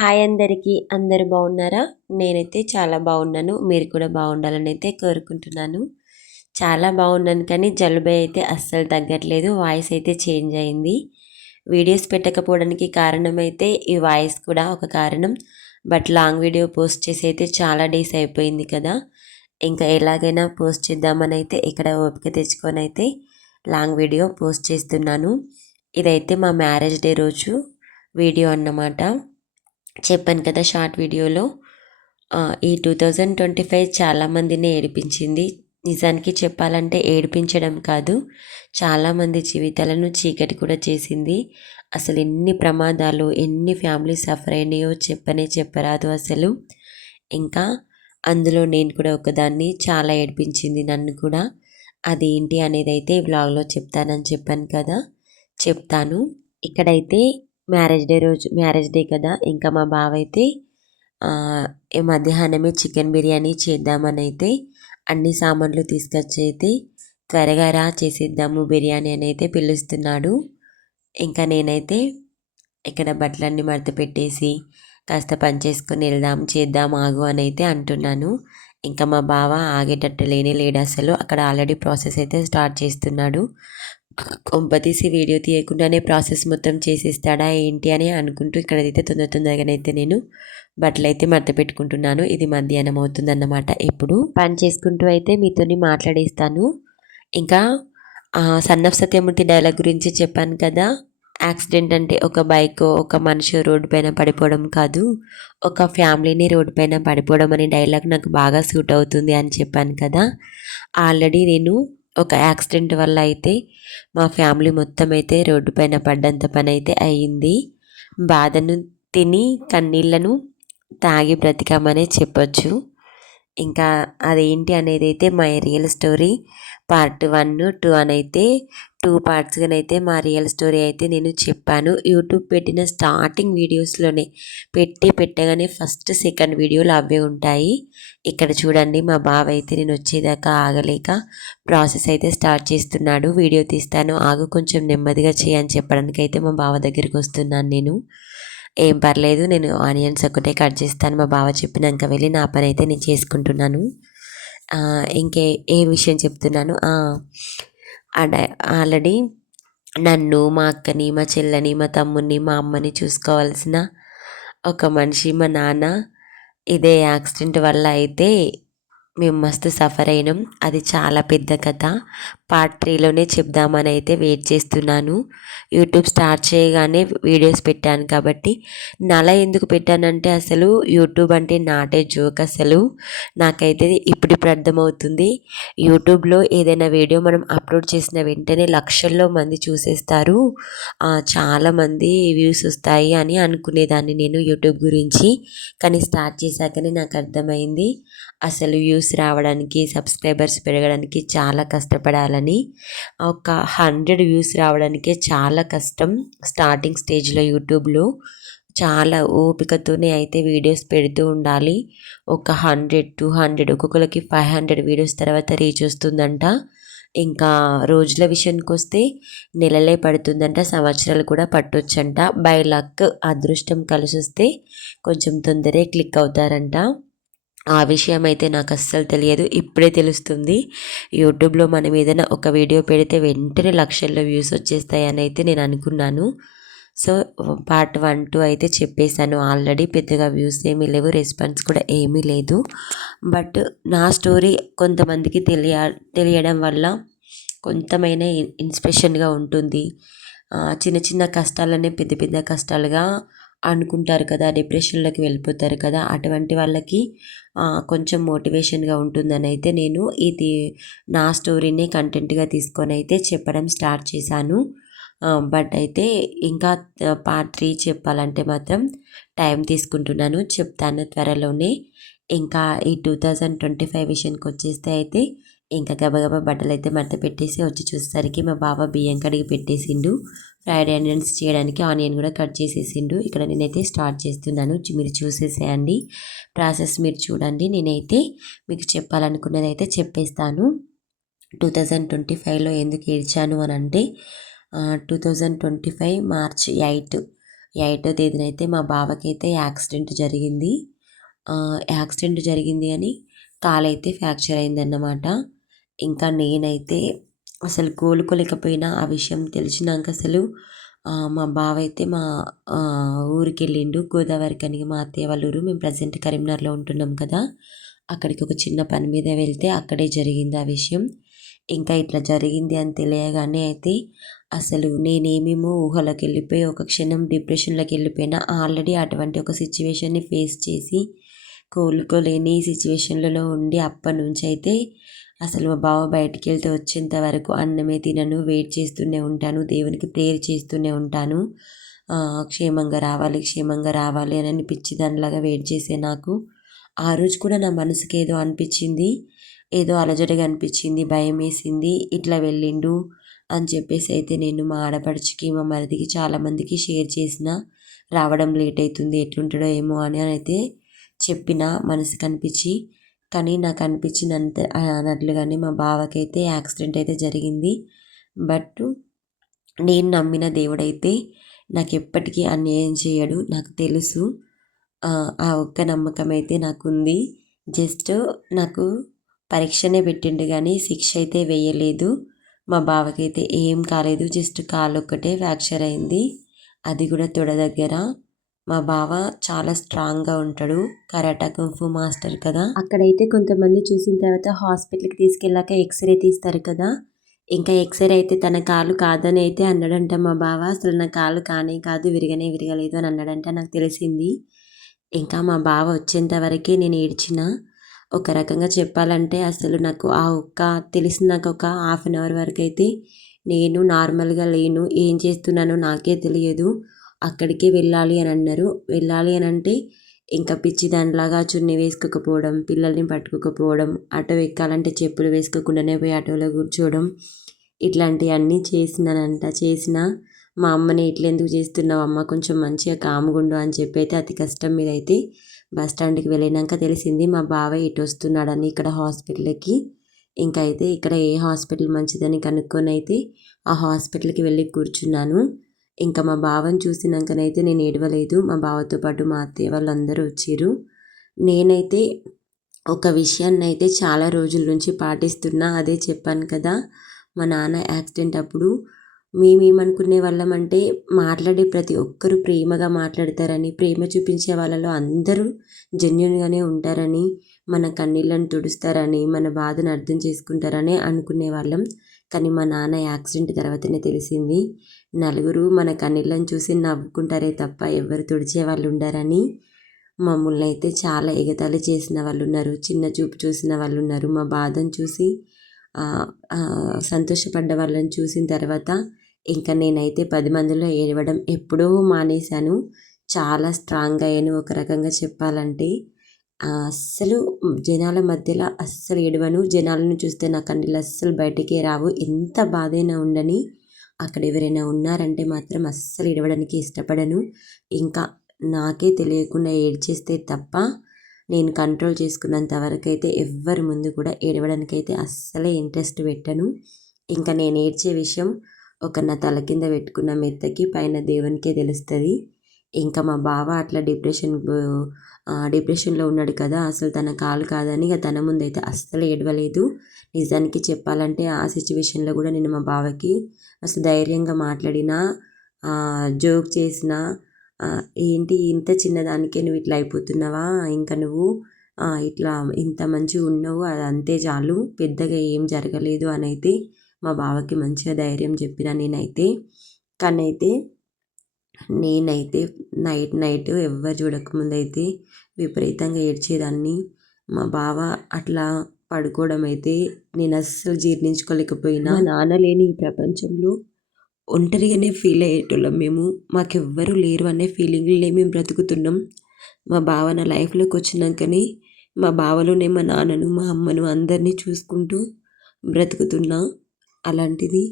Hi అందరికీ. అందరు బాగున్నారా? నేనైతే చాలా బాగున్నాను. మీరు కూడా బాగుండాలని అయితే కోరుకుంటున్నాను. చాలా బాగున్నాను కానీ జలుబు అయితే అస్సలు తగ్గట్లేదు. వాయిస్ అయితే చేంజ్ అయింది. వీడియోస్ పెట్టకపోవడానికి కారణం అయితే ఈ వాయిస్ కూడా ఒక కారణం. బట్ లాంగ్ వీడియో పోస్ట్ చేసి అయితే చాలా డేస్ అయిపోయింది కదా. ఇంకా ఎలాగైనా పోస్ట్ చేద్దామని అయితే ఇక్కడ ఓపిక తెచ్చుకొని అయితే లాంగ్ వీడియో పోస్ట్ చేస్తున్నాను. ఇదైతే మా మ్యారేజ్ డే రోజు వీడియో అన్నమాట. చెప్పాను కదా షార్ట్ వీడియోలో. ఈ టూ థౌజండ్ ట్వంటీ ఫైవ్ చాలామందిని ఏడిపించింది నిజానికి చెప్పాలంటే ఏడిపించడం కాదు. చాలామంది జీవితాలను చీకటి కూడా చేసింది. అసలు ఎన్ని ప్రమాదాలు ఎన్ని ఫ్యామిలీ సఫర్ అయినాయో చెప్పనే చెప్పరాదు అసలు. ఇంకా అందులో నేను కూడా ఒకదాన్ని చాలా ఏడిపించింది నన్ను కూడా. అది ఏంటి అనేది అయితే వ్లాగ్లో చెప్తానని చెప్పాను కదా. చెప్తాను. ఇక్కడైతే మ్యారేజ్ డే రోజు మ్యారేజ్ డే కదా. ఇంకా మా బావ అయితే మధ్యాహ్నమే చికెన్ బిర్యానీ చేద్దామని అయితే అన్ని సామాన్లు తీసుకొచ్చి అయితే త్వరగా రా చేసేద్దాము బిర్యానీ అని అయితే పిలుస్తున్నాడు. ఇంకా నేనైతే ఇక్కడ బట్టలన్నీ మడత పెట్టేసి కాస్త పని చేసుకొని వెళ్దాం చేద్దాం ఆగు అని అయితే అంటున్నాను. ఇంకా మా బావ ఆగేటట్టు లేనే లేడు అసలు. అక్కడ ఆల్రెడీ ప్రాసెస్ అయితే స్టార్ట్ చేస్తున్నాడు. కొంపతీసి వీడియో తీయకుండానే ప్రాసెస్ మొత్తం చేసేస్తాడా ఏంటి అని అనుకుంటూ ఇక్కడైతే తొందర తొందరగానైతే నేను బట్టలు అయితే మడత పెట్టుకుంటున్నాను. ఇది మధ్యాహ్నం అవుతుందన్నమాట. ఇప్పుడు పని చేసుకుంటూ అయితే మీతోని మాట్లాడేస్తాను. ఇంకా సన్నఫ్ సత్యమూర్తి డైలాగ్ గురించి చెప్పాను కదా. యాక్సిడెంట్ అంటే ఒక బైక్ ఒక మనిషి రోడ్డు పైన పడిపోవడం కాదు. ఒక ఫ్యామిలీని రోడ్డు పైన పడిపోవడం అనే డైలాగ్ నాకు బాగా సూట్ అవుతుంది అని చెప్పాను కదా. ఆల్రెడీ నేను ఒక యాక్సిడెంట్ వల్ల అయితే మా ఫ్యామిలీ మొత్తం అయితే రోడ్డు పైన పడ్డంత పని అయితే అయ్యింది. బాధను తిని కన్నీళ్ళను తాగి బ్రతికామనే చెప్పొచ్చు. ఇంకా అదేంటి అనేది అయితే my real story part one two అని అయితే టూ పార్ట్స్గానైతే మా రియల్ స్టోరీ అయితే నేను చెప్పాను. యూట్యూబ్ పెట్టిన స్టార్టింగ్ వీడియోస్లోనే పెట్టి పెట్టగానే ఫస్ట్ సెకండ్ వీడియోలు అవే ఉంటాయి. ఇక్కడ చూడండి మా బావ అయితే నేను వచ్చేదాకా ఆగలేక ప్రాసెస్ అయితే స్టార్ట్ చేస్తున్నాడు. వీడియో తీస్తాను ఆగు కొంచెం నెమ్మదిగా చేయని చెప్పడానికి అయితే మా బావ దగ్గరికి వస్తున్నాను నేను. ఏం పర్లేదు నేను ఆనియన్స్ ఒకటే కట్ చేస్తాను. మా బావ చెప్పినాక వెళ్ళి నా పని అయితే నేను చేసుకుంటున్నాను. ఇంకే ఏ విషయం చెప్తున్నాను? ఆల్రెడీ నన్ను మా అక్కని మా చెల్లని మా తమ్ముని మా అమ్మని చూసుకోవాల్సిన ఒక మనిషి మా నాన్న ఇదే యాక్సిడెంట్ వల్ల అయితే మేము మస్తు సఫర్ అయినాం. అది చాలా పెద్ద కథ. పార్ట్ త్రీలోనే చెప్దామని అయితే వెయిట్ చేస్తున్నాను. యూట్యూబ్ స్టార్ట్ చేయగానే వీడియోస్ పెట్టాను కాబట్టి. నల ఎందుకు పెట్టానంటే అసలు యూట్యూబ్ అంటే నాటే జోక్ అసలు. నాకైతే ఇప్పుడిప్పుడు అర్థమవుతుంది. యూట్యూబ్లో ఏదైనా వీడియో మనం అప్లోడ్ చేసిన వెంటనే లక్షల్లో మంది చూసేస్తారు. చాలామంది వ్యూస్ వస్తాయి అని అనుకునేదాన్ని నేను యూట్యూబ్ గురించి. కానీ స్టార్ట్ చేశాకనే నాకు అర్థమైంది. అసలు వ్యూస్ రావడానికి సబ్స్క్రైబర్స్ పెరగడానికి చాలా కష్టపడాలని ఒక హండ్రెడ్ వ్యూస్ రావడానికే చాలా కష్టం. స్టార్టింగ్ స్టేజ్లో యూట్యూబ్లో చాలా ఓపికతోనే అయితే వీడియోస్ పెడుతూ ఉండాలి. ఒక హండ్రెడ్ టూ హండ్రెడ్ ఒక్కొక్కరికి ఫైవ్ హండ్రెడ్ వీడియోస్ తర్వాత రీచ్ వస్తుందంట. ఇంకా రోజుల విషయానికి వస్తే నెలలే పడుతుందంట సంవత్సరాలు కూడా పట్టొచ్చంట. బై లక్ అదృష్టం కలిసి వస్తే కొంచెం తొందరే క్లిక్ అవుతారంట. ఆ విషయం అయితే నాకు అస్సలు తెలియదు. ఇప్పుడే తెలుస్తుంది. యూట్యూబ్లో మనం ఏదైనా ఒక వీడియో పెడితే వెంటనే లక్షల్లో వ్యూస్ వచ్చేస్తాయని అయితే నేను అనుకున్నాను. సో పార్ట్ వన్ టూ అయితే చెప్పేశాను. ఆల్రెడీ పెద్దగా వ్యూస్ ఏమీ లేవు రెస్పాన్స్ కూడా ఏమీ లేదు. బట్ నా స్టోరీ కొంతమందికి తెలియ తెలియడం వల్ల కొంతమైన ఇన్స్పిరేషన్గా ఉంటుంది. చిన్న చిన్న కష్టాలనే పెద్ద పెద్ద కష్టాలుగా అనుకుంటారు కదా డిప్రెషన్లోకి వెళ్ళిపోతారు కదా అటువంటి వాళ్ళకి కొంచెం మోటివేషన్గా ఉంటుందని అయితే నేను ఇది నా స్టోరీని కంటెంట్గా తీసుకొని అయితే చెప్పడం స్టార్ట్ చేశాను. బట్ అయితే ఇంకా పార్ట్ త్రీ చెప్పాలంటే మాత్రం టైం తీసుకుంటున్నాను. చెప్తాను త్వరలోనే. ఇంకా ఈ టూ థౌజండ్ ట్వంటీ ఫైవ్ విషయానికి వచ్చేస్తే అయితే ఇంకా గబగబా బట్టలు అయితే మడత పెట్టేసి వచ్చి చూసేసరికి మా బావ బియ్యం కడిగి పెట్టేసిండు. ఫ్రైడ్ ఆనియన్స్ చేయడానికి ఆనియన్ కూడా కట్ చేసేసిండు. ఇక్కడ నేనైతే స్టార్ట్ చేస్తున్నాను. మీరు చూసేసేయండి. ప్రాసెస్ మీరు చూడండి. నేనైతే మీకు చెప్పాలనుకున్నది అయితే చెప్పేస్తాను. టూ థౌజండ్ ట్వంటీ ఫైవ్లో ఎందుకు ఏడ్చాను అని అంటే two thousand twenty five March eight ఎయిటో తేదీనైతే మా బావకైతే యాక్సిడెంట్ జరిగింది. యాక్సిడెంట్ జరిగింది అని కాలైతే ఫ్రాక్చర్ అయిందన్నమాట. ఇంకా నేనైతే అసలు కోలుకోలేకపోయినా ఆ విషయం తెలిసినాక అసలు మా బావ అయితే మా ఊరికి వెళ్ళిండు గోదావరి కనిగి మా అత్తయ్య వాళ్ళ ఊరు. మేము ప్రజెంట్ కరీంనగర్లో ఉంటున్నాం కదా. అక్కడికి ఒక చిన్న పని మీద వెళ్తే అక్కడే జరిగింది ఆ విషయం. ఇంకా ఇట్లా జరిగింది అని తెలియగానే అయితే అసలు నేనేమేమో ఊహలోకి వెళ్ళిపోయి ఒక క్షణం డిప్రెషన్లోకి వెళ్ళిపోయినా ఆల్రెడీ అటువంటి ఒక సిచ్యువేషన్ని ఫేస్ చేసి కోలుకోలేని సిచ్యువేషన్లలో ఉండి అప్పటి నుంచి అయితే అసలు మా బావ బయటికి వెళ్తే వచ్చేంత వరకు అన్నమే తినను వెయిట్ చేస్తూనే ఉంటాను దేవునికి ప్రేయర్ చేస్తూనే ఉంటాను. క్షేమంగా రావాలి క్షేమంగా రావాలి అని అనిపించి దానిలాగా వెయిట్ చేసే నాకు. ఆ రోజు కూడా నా మనసుకి ఏదో అనిపించింది ఏదో అలజడిగా అనిపించింది భయం వేసింది ఇట్లా వెళ్ళిండు అని చెప్పేసి అయితే నేను మా ఆడపడుచుకి మా మరిదికి చాలామందికి షేర్ చేసిన రావడం లేట్ అవుతుంది ఎట్లుంటాడో ఏమో అని అయితే చెప్పిన మనసుకు అనిపించి కానీ నాకు అనిపించినంత అన్నట్లుగానే మా బావకైతే యాక్సిడెంట్ అయితే జరిగింది. బట్ నేను నమ్మిన దేవుడైతే నాకు ఎప్పటికీ అన్యాయం చేయడు నాకు తెలుసు. ఆ ఒక్క నమ్మకం అయితే నాకు ఉంది జస్ట్ నాకు పరీక్షనే పెట్టిండు కానీ శిక్ష అయితే వేయలేదు. మా బావకైతే ఏం కాలేదు జస్ట్ కాలు ఒక్కటే ఫ్రాక్చర్ అయింది. అది కూడా తొడ దగ్గర మా బావ చాలా స్ట్రాంగ్గా ఉంటాడు. కరాటా కుంఫు మాస్టర్ కదా. అక్కడైతే కొంతమంది చూసిన తర్వాత హాస్పిటల్కి తీసుకెళ్ళాక ఎక్స్రే తీస్తారు కదా. ఇంకా ఎక్స్రే అయితే తన కాలు కాదని అయితే అన్నాడంట మా బావ. అసలు నా కాలు కానే కాదు విరగనే విరగలేదు అని అన్నాడంట. నాకు తెలిసింది. ఇంకా మా బావ వచ్చేంత వరకే నేను ఏడ్చిన. ఒక రకంగా చెప్పాలంటే అసలు నాకు ఆ ఒక్క తెలిసిన నాకు ఒక హాఫ్ అన్ అవర్ వరకు అయితే నేను నార్మల్గా లేను. ఏం చేస్తున్నానో నాకే తెలియదు. అక్కడికే వెళ్ళాలి అని అన్నారు. వెళ్ళాలి అని అంటే ఇంకా పిచ్చి దానిలాగా చున్నీ వేసుకోకపోవడం పిల్లల్ని పట్టుకోకపోవడం ఆటో ఎక్కాలంటే చెప్పులు వేసుకోకుండానే పోయి ఆటోలో కూర్చోవడం ఇట్లాంటివన్నీ చేసినానంట. చేసిన మా అమ్మని ఇట్లా ఎందుకు చేస్తున్నావు అమ్మ? కొంచెం మంచిగా కాముగుండు అని చెప్పి అయితే అతి కష్టం మీద అయితే బస్ స్టాండ్కి వెళ్ళినాక తెలిసింది మా బాబాయ్ ఇటు వస్తున్నాడని ఇక్కడ హాస్పిటల్కి. ఇంకా అయితే ఇక్కడ ఏ హాస్పిటల్ మంచిదని కనుక్కొని అయితే ఆ హాస్పిటల్కి వెళ్ళి కూర్చున్నాను. ఇంకా మా బావని చూసినాకనైతే నేను ఏడవలేదు. మా బావతో పాటు మా అత్తయ్య వాళ్ళందరూ వచ్చారు. నేనైతే ఒక విషయాన్ని అయితే చాలా రోజుల నుంచి పాటిస్తున్నా. అదే చెప్పాను కదా మా నాన్న యాక్సిడెంట్ అప్పుడు మేమేమనుకునే వాళ్ళం అంటే మాట్లాడే ప్రతి ఒక్కరు ప్రేమగా మాట్లాడతారని ప్రేమ చూపించే వాళ్ళలో అందరూ జెన్యున్గానే ఉంటారని మన కన్నీళ్ళను తుడుస్తారని మన బాధను అర్థం చేసుకుంటారని అనుకునే వాళ్ళం. కానీ మా నాన్న యాక్సిడెంట్ తర్వాతనే తెలిసింది. నలుగురు మన కన్నీళ్ళని చూసి నవ్వుకుంటారే తప్ప ఎవరు తుడిచే వాళ్ళు ఉండరని. మమ్మల్ని అయితే చాలా ఎగతాళి చేసిన వాళ్ళు ఉన్నారు చిన్న చూపు చూసిన వాళ్ళు ఉన్నారు. మా బాధను చూసి సంతోషపడ్డ వాళ్ళని చూసిన తర్వాత ఇంకా నేనైతే పది మందిలో ఏడవడం ఎప్పుడో మానేశాను. చాలా స్ట్రాంగ్ అయ్యాను ఒక రకంగా చెప్పాలంటే. అస్సలు జనాల మధ్యలో అస్సలు ఏడవను. జనాలను చూస్తే నా కన్నీళ్ళు అస్సలు బయటికే రావు. ఎంత బాధైనా ఉండని అక్కడ ఎవరైనా ఉన్నారంటే మాత్రం అస్సలు ఏడవడానికి ఇష్టపడను. ఇంకా నాకే తెలియకుండా ఏడ్చేస్తే తప్ప నేను కంట్రోల్ చేసుకున్నంత వరకు అయితే ఎవ్వరి ముందు కూడా ఏడవడానికి అయితే అస్సలే ఇంట్రెస్ట్ పెట్టను. ఇంకా నేను ఏడ్చే విషయం ఒక నా తల కింద పెట్టుకున్న మెత్తకి పైన దేవునికే తెలుస్తుంది. ఇంకా మా బావ అట్లా డిప్రెషన్ డిప్రెషన్లో ఉన్నాడు కదా అసలు తన కాలు కాదని ఇక తన ముందైతే అస్సలు ఏడవలేదు. నిజానికి చెప్పాలంటే ఆ సిచ్యువేషన్లో కూడా నేను మా బావకి అసలు ధైర్యంగా మాట్లాడినా జోక్ చేసిన ఏంటి ఇంత చిన్నదానికే నువ్వు ఇట్లా అయిపోతున్నావా? ఇంకా నువ్వు ఇట్లా ఇంత మంచిగా ఉన్నావు అది అంతే చాలు పెద్దగా ఏం జరగలేదు అని అయితే మా బావకి మంచిగా ధైర్యం చెప్పిన నేనైతే. కానీ అయితే నేనైతే నైట్ నైట్ ఎవ్వరు చూడకముందు అయితే విపరీతంగా ఏడ్చేదాన్ని. మా బావ అట్లా పడుకోవడం అయితే నేను అస్సలు జీర్ణించుకోలేకపోయినా నాన్న లేని ఈ ప్రపంచంలో ఒంటరిగానే ఫీల్ అయ్యేటోళ్ళం మేము. మాకెవ్వరూ లేరు అనే ఫీలింగ్లో మేము బ్రతుకుతున్నాం. మా బావ నా లైఫ్లోకి వచ్చినాకనే మా బావలోనే మా నాన్నను మా అమ్మను అందరినీ చూసుకుంటూ బ్రతుకుతున్నా. అలాంటిది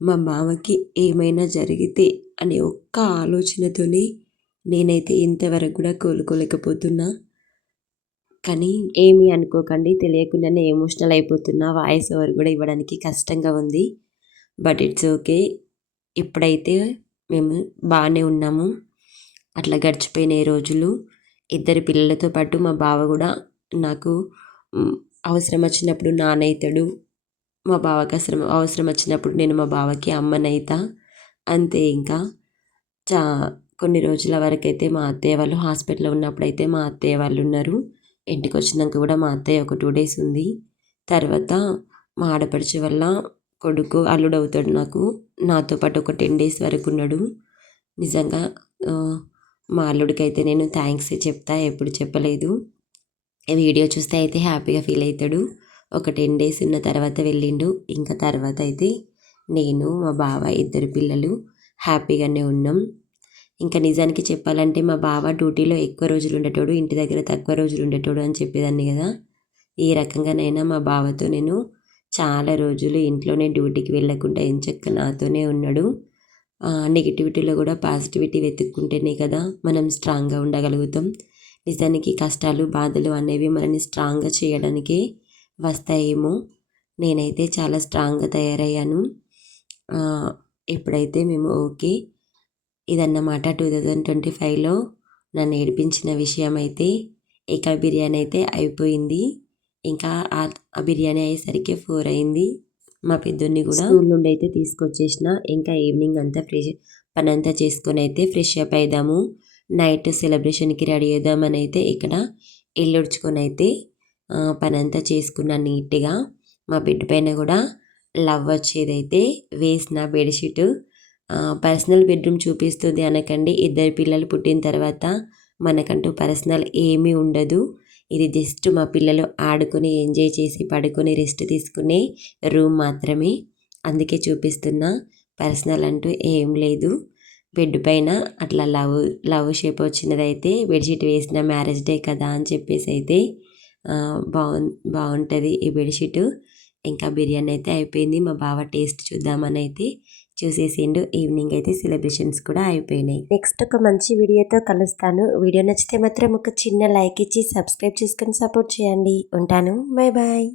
మా బావకి ఏమైనా జరిగితే అనే ఒక్క ఆలోచనతోనే నేనైతే ఇంతవరకు కూడా కోలుకోలేకపోతున్నా. కానీ ఏమీ అనుకోకండి తెలియకుండానే ఎమోషనల్ అయిపోతున్నా వాయిస్ ఓవర్ కూడా ఇవ్వడానికి కష్టంగా ఉంది. But it's okay. ఇప్పుడైతే మేము బాగానే ఉన్నాము అట్లా గడిచిపోయిన రోజులు ఇద్దరు పిల్లలతో పాటు మా బావ కూడా నాకు అవసరం వచ్చినప్పుడు నానైతాడు. మా బావకి అవసరం అవసరం వచ్చినప్పుడు నేను మా బావకి అమ్మనైతా అంతే ఇంకా. చా కొన్ని రోజుల వరకు అయితే మా అత్తయ్య వాళ్ళు హాస్పిటల్లో ఉన్నప్పుడైతే మా అత్తయ్య వాళ్ళు ఉన్నారు. ఇంటికి వచ్చినాక కూడా మా అత్తయ్య ఒక టూ డేస్ ఉంది. తర్వాత మా ఆడపడుచు వల్ల కొడుకు అల్లుడు అవుతాడు నాకు. నాతో పాటు ఒక టెన్ డేస్ వరకు ఉన్నాడు. నిజంగా మా అల్లుడికైతే అయితే నేను థ్యాంక్స్ చెప్తా ఎప్పుడు చెప్పలేదు. వీడియో చూస్తే అయితే హ్యాపీగా ఫీల్ అవుతాడు ఒక టెన్ డేస్ ఉన్న తర్వాత వెళ్ళిండు. ఇంకా తర్వాత అయితే నేను మా బావ ఇద్దరు పిల్లలు హ్యాపీగానే ఉన్నాం. ఇంకా నిజానికి చెప్పాలంటే మా బావ డ్యూటీలో ఎక్కువ రోజులు ఉండేటోడు ఇంటి దగ్గర తక్కువ రోజులు ఉండేటోడు అని చెప్పేదాన్ని కదా. ఈ రకంగానైనా మా బావతో నేను చాలా రోజులు ఇంట్లోనే డ్యూటీకి వెళ్ళకుండా ఎంచక్క నాతోనే ఉన్నాడు. నెగిటివిటీలో కూడా పాజిటివిటీ వెతుక్కుంటేనే కదా మనం స్ట్రాంగ్గా ఉండగలుగుతాం. నిజానికి కష్టాలు బాధలు అనేవి మనల్ని స్ట్రాంగ్గా చేయడానికే వస్తాయేమో. నేనైతే చాలా స్ట్రాంగ్గా తయారయ్యాను. ఇప్పుడైతే మేము ఓకే ఇదన్నమాట టూ థౌజండ్ ట్వంటీ ఫైవ్లో నన్ను ఏడిపించిన విషయం అయితే ఇక బిర్యానీ అయితే అయిపోయింది. ఇంకా ఆ- బిర్యానీ అయ్యేసరికి ఫోర్ అయింది. మా పెద్దోడిని కూడా స్కూల్ నుండి అయితే తీసుకొచ్చేసిన. ఇంకా ఈవినింగ్ అంతా ఫ్రెష్ పని అంతా చేసుకొని అయితే ఫ్రెష్ అప్ అయిదాము. నైట్ సెలబ్రేషన్కి రెడీ అవుదామని అయితే ఇక్కడ ఇల్లుడుచుకొని అయితే పని అంతా చేసుకున్నా నీట్గా. మా బిడ్డ పైన కూడా లవ్ వచ్చేదైతే వేసిన బెడ్షీట్ పర్సనల్ బెడ్రూమ్ చూపిస్తుంది అనకండి. ఇద్దరు పిల్లలు పుట్టిన తర్వాత మనకంటూ పర్సనల్ ఏమీ ఉండదు. ఇది జస్ట్ మా పిల్లలు ఆడుకొని ఎంజాయ్ చేసి పడుకొని రెస్ట్ తీసుకునే రూమ్ మాత్రమే. అందుకే చూపిస్తున్నా పర్సనల్ అంటూ ఏం లేదు. బెడ్ పైన అట్లా లవ్ లవ్ షేప్ వచ్చినదైతే బెడ్షీట్ వేసిన మ్యారేజ్ డే కదా అని చెప్పేసి అయితే బాగు బాగుంటుంది ఈ బెడ్షీట్. ఇంకా బిర్యానీ అయితే అయిపోయింది. మా బావ టేస్ట్ చూద్దామని అయితే చూసేసిండు. ఈవినింగ్ అయితే సెలబ్రేషన్స్ కూడా అయిపోయినాయి. నెక్స్ట్ ఒక మంచి వీడియోతో కలుస్తాను. వీడియో నచ్చితే మాత్రం ఒక చిన్న లైక్ ఇచ్చి సబ్స్క్రైబ్ చేసుకొని సపోర్ట్ చేయండి. ఉంటాను. Bye bye